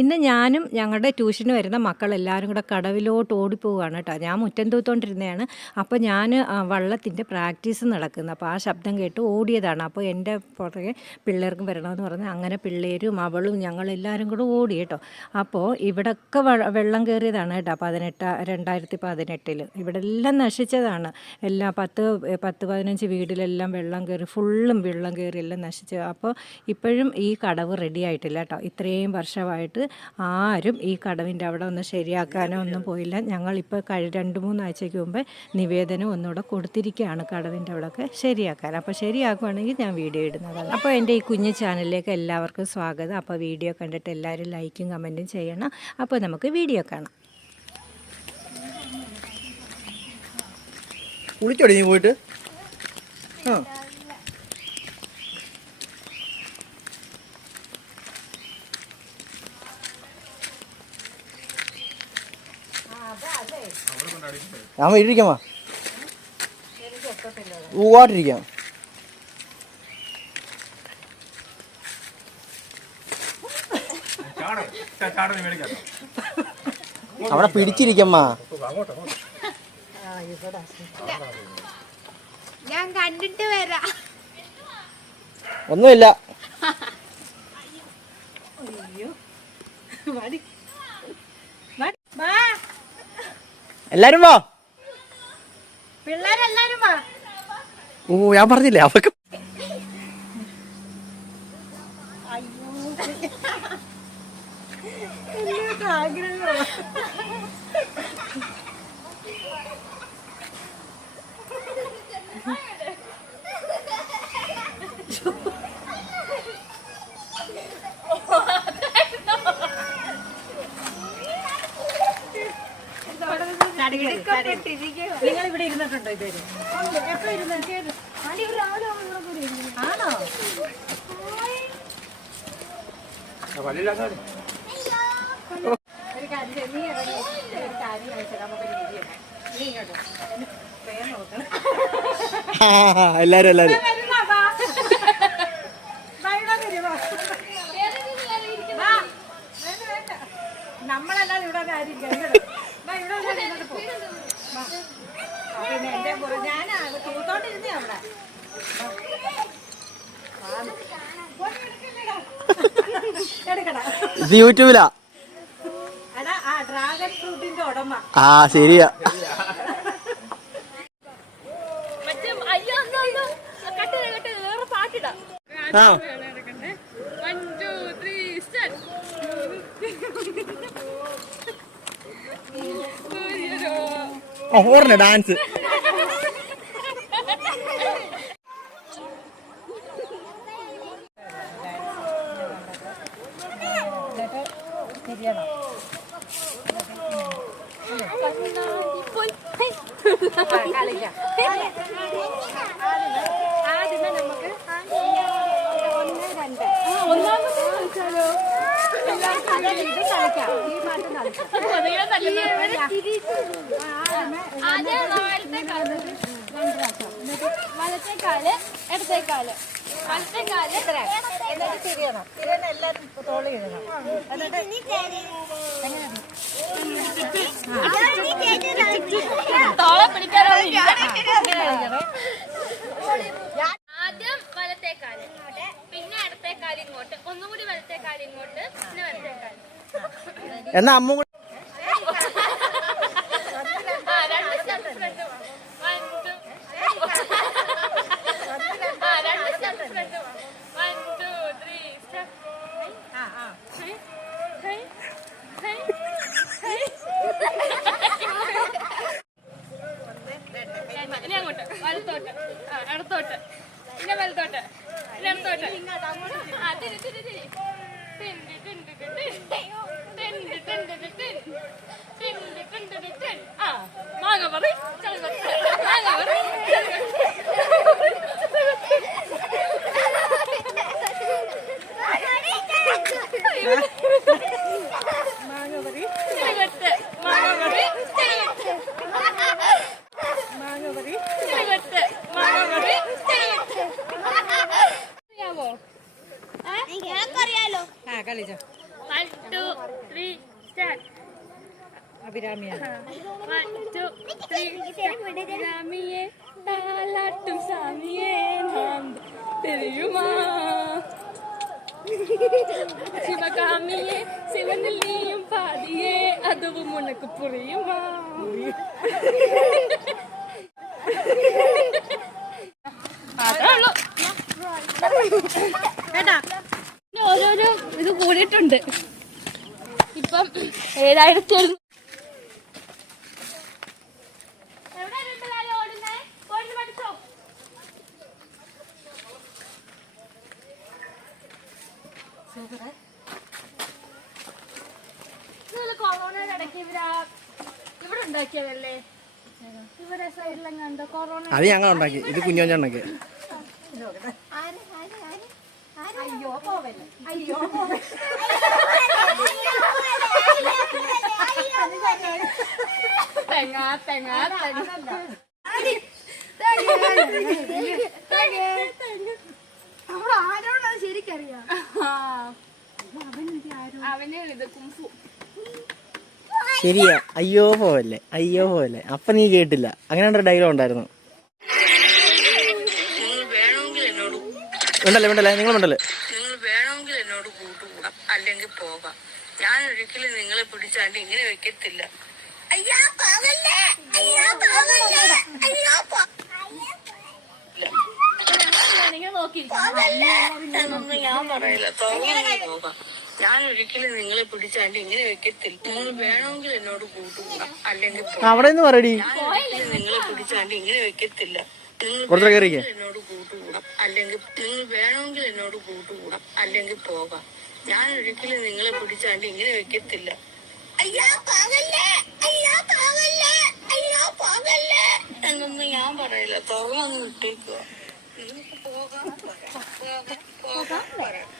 ഇന്ന് ഞാനും ഞങ്ങളുടെ ട്യൂഷന് വരുന്ന മക്കളെല്ലാവരും കൂടെ കടവിലോട്ട് ഓടിപ്പോവുകയാണ് കേട്ടോ. ഞാൻ മുറ്റം തൂത്തുകൊണ്ടിരുന്നതാണ്. അപ്പോൾ ഞാൻ വള്ളത്തിൻ്റെ പ്രാക്ടീസ് നടക്കുന്നു. അപ്പോൾ ആ ശബ്ദം കേട്ട് ഓടിയതാണ്. അപ്പോൾ എൻ്റെ പുറകെ പിള്ളേർക്കും വരണമെന്ന് പറഞ്ഞ് അങ്ങനെ പിള്ളേരും അവളും ഞങ്ങളെല്ലാവരും കൂടെ ഓടി കേട്ടോ. അപ്പോൾ ഇവിടെയൊക്കെ വെള്ളം കയറിയതാണ് കേട്ടോ. 2018 ഇവിടെ എല്ലാം നശിച്ചതാണ്. എല്ലാം 10-15 വീട്ടിലെല്ലാം വെള്ളം കയറി, ഫുള്ളും വെള്ളം കയറി എല്ലാം നശിച്ചു. അപ്പോൾ ഇപ്പോഴും ഈ കടവ് റെഡി ആയിട്ടില്ല കേട്ടോ. ഇത്രയും വർഷമായിട്ട് ആരും ഈ കടവിൻ്റെ അവിടെ ഒന്ന് ശരിയാക്കാനോ ഒന്നും പോയില്ല. ഞങ്ങളിപ്പോൾ 2-3 ആഴ്ചയ്ക്ക് മുമ്പ് നിവേദനം ഒന്നുകൂടെ കൊടുത്തിരിക്കുകയാണ് കടവിൻ്റെ അവിടെയൊക്കെ ശരിയാക്കാൻ. അപ്പോൾ ശരിയാക്കുവാണെങ്കിൽ ഞാൻ വീഡിയോ ഇടുന്നതാണ്. അപ്പോൾ എൻ്റെ ഈ കുഞ്ഞു ചാനലിലേക്ക് എല്ലാവർക്കും സ്വാഗതം. അപ്പോൾ വീഡിയോ കണ്ടിട്ട് എല്ലാവരും ലൈക്കും കമൻറ്റും ചെയ്യണം. അപ്പോൾ നമുക്ക് വീഡിയോ കാണാം. കുളിച്ചോടി നീ പോയിട്ട്? ഞാൻ വീട്ടിരിക്കാമാ, ഊവാട്ടിരിക്കാം. അവിടെ പിടിച്ചിരിക്കമ്മ. ഞാൻ കണ്ടിട്ട് വരാം. ഒന്നുമില്ല. എല്ലാരും വാ, പിള്ളേരെല്ലാരും വാ. ഓ ഞാൻ പറഞ്ഞില്ലേ അവർക്ക്. നിങ്ങൾ ഇവിടെ ഇരുന്നിട്ടുണ്ടോ ഇതുവരെ? ആണോ? ഒരു കാര്യം, നീ ഇറങ്ങി ഒരു കാര്യം കഴിച്ചാൽ നമുക്കൊരു വീഡിയോ. നീ ഇങ്ങോട്ടോ വേഗം നോക്കണം. എല്ലാരും നമ്മളല്ലാതെ ഇവിടെ ആരും പിന്നെ എന്റെ ഞാനാ തൂത്തോണ്ടിരുന്നേ അവിടെ. ഇത് യൂട്യൂബിലാ. അതാ ആ ഡ്രാഗൺ ഫ്രൂട്ടിന്റെ ഉടമ. ആ ശരിയാ. ഓർമ്മ ഡാൻസ്. ആദ്യമേ നമുക്ക് 1, 2 ഇത് കളിക്കാം. ഈ മാറ്റം കളിക്കാം. വലത്തേക്കാല് ഇടത്തേക്കാല് വലത്തേക്കാല് എന്നിട്ട് തിരിയണം. തിരിയണം, എല്ലാവരും തോളി ഇടണം. എന്നിട്ട് തോളെ പിടിക്കാനുള്ള ആദ്യം വലത്തേക്കാല്, പിന്നെ ഇടത്തേക്കാല് ഇങ്ങോട്ട്, ഒന്നും കൂടി വലത്തേക്കാല് ഇങ്ങോട്ട്, പിന്നെ വലത്തേക്കാല്. എന്നാ അമ്മ ഇനി അങ്ങോട്ട് വലത്തോട്ട്, ഇടത്തോട്ട്, പിന്നെ വലത്തോട്ട്, പിന്നെ ഇടത്തോട്ട്. ആ തിരി തിരി തിരി. ആ മാങ്ങ പറ, മാങ്ങ പറ. കളിച്ചോ. 1, 2, 3, start. അഭിരാമിയാണ്. 1, 2, 3, അഭിരാമിയെ താലാട്ടും സ്വാമിയെ നാം தெரியுமா ശിവകാമിയെ ശിവനിൽ നീയും പാതിയെ അതും ഉനക്ക് പുറിയുമാ. അത്രേ ഉള്ളൂ കേട്ടാ. ഓരോരോ ഇത് കൂടിയിട്ടുണ്ട്. ഇപ്പം 7,000 കൊറോണയുടെ ഇടയ്ക്ക് ഇവിടെ ഉണ്ടാക്കിയതല്ലേ? ഇവിടെ സൈഡിലെങ്ങാണ്ടോ കൊറോണ. അത് ഞങ്ങൾ ഉണ്ടാക്കി, ഇത് കുഞ്ഞോണ്ടാക്കി. അയ്യോ പോവല്ലേ, അയ്യോ തെങ്ങ തെങ്ങ ആരോടാണ് ശരിക്കറിയാം. അവന് ഇത് കുംഫു. ശരിയാ, അയ്യോ പോവല്ലേ, അയ്യോ പോവല്ലേ. അപ്പൊ നീ കേട്ടില്ല, അങ്ങനെ ഒരു ഡയലോഗ് ഉണ്ടായിരുന്നു. ഉണ്ടല്ലേ ഉണ്ടല്ലേ, നിങ്ങൾ ഉണ്ടല്ലേ. നിങ്ങൾ വേണമെങ്കിൽ എന്നോട് കൂട്ടുകൂടാം, അല്ലെങ്കിൽ പോകാം. ഞാൻ ഒരിക്കലും നിങ്ങളെ പിടിച്ചാണ്ട് ഇങ്ങനെ വെക്കത്തില്ല. അയ്യാ പോകല്ലേ, അയ്യാ പോകല്ലേ, അയ്യോ എന്നൊന്നും ഞാൻ പറയില്ല. തുറന്നു പോകാം. ഞാൻ ഒരിക്കലും നിങ്ങളെ പിടിച്ചാണ്ട് ഇങ്ങനെ വെക്കത്തില്ല. നിങ്ങൾ വേണമെങ്കിൽ എന്നോട് കൂട്ടുകൂടാം, അല്ലെങ്കിൽ അവിടെ നിന്ന് പറയടി. ഞാൻ ഒരിക്കലും നിങ്ങളെ പിടിച്ചാണ്ട് ഇങ്ങനെ വെക്കത്തില്ല. എന്നോട് കൂട്ടുകൂടാം, അല്ലെങ്കിൽ നിങ്ങൾ വേണമെങ്കിൽ എന്നോട് കൂട്ടുകൂടാം, അല്ലെങ്കിൽ പോകാം. ഞാൻ ഒരിക്കലും നിങ്ങളെ പിടിച്ചാണ്ട് ഇങ്ങനെ വെക്കത്തില്ല. അയ്യാ പോകല്ലേ, അയ്യാ പോകല്ലേ, അയ്യോ പോകല്ലേ എന്നൊന്നും ഞാൻ പറയില്ല. തുറന്നു വിട്ടേക്കുക. നിങ്ങൾക്ക് പോകാൻ പറയാം, പോകാൻ പറയാം.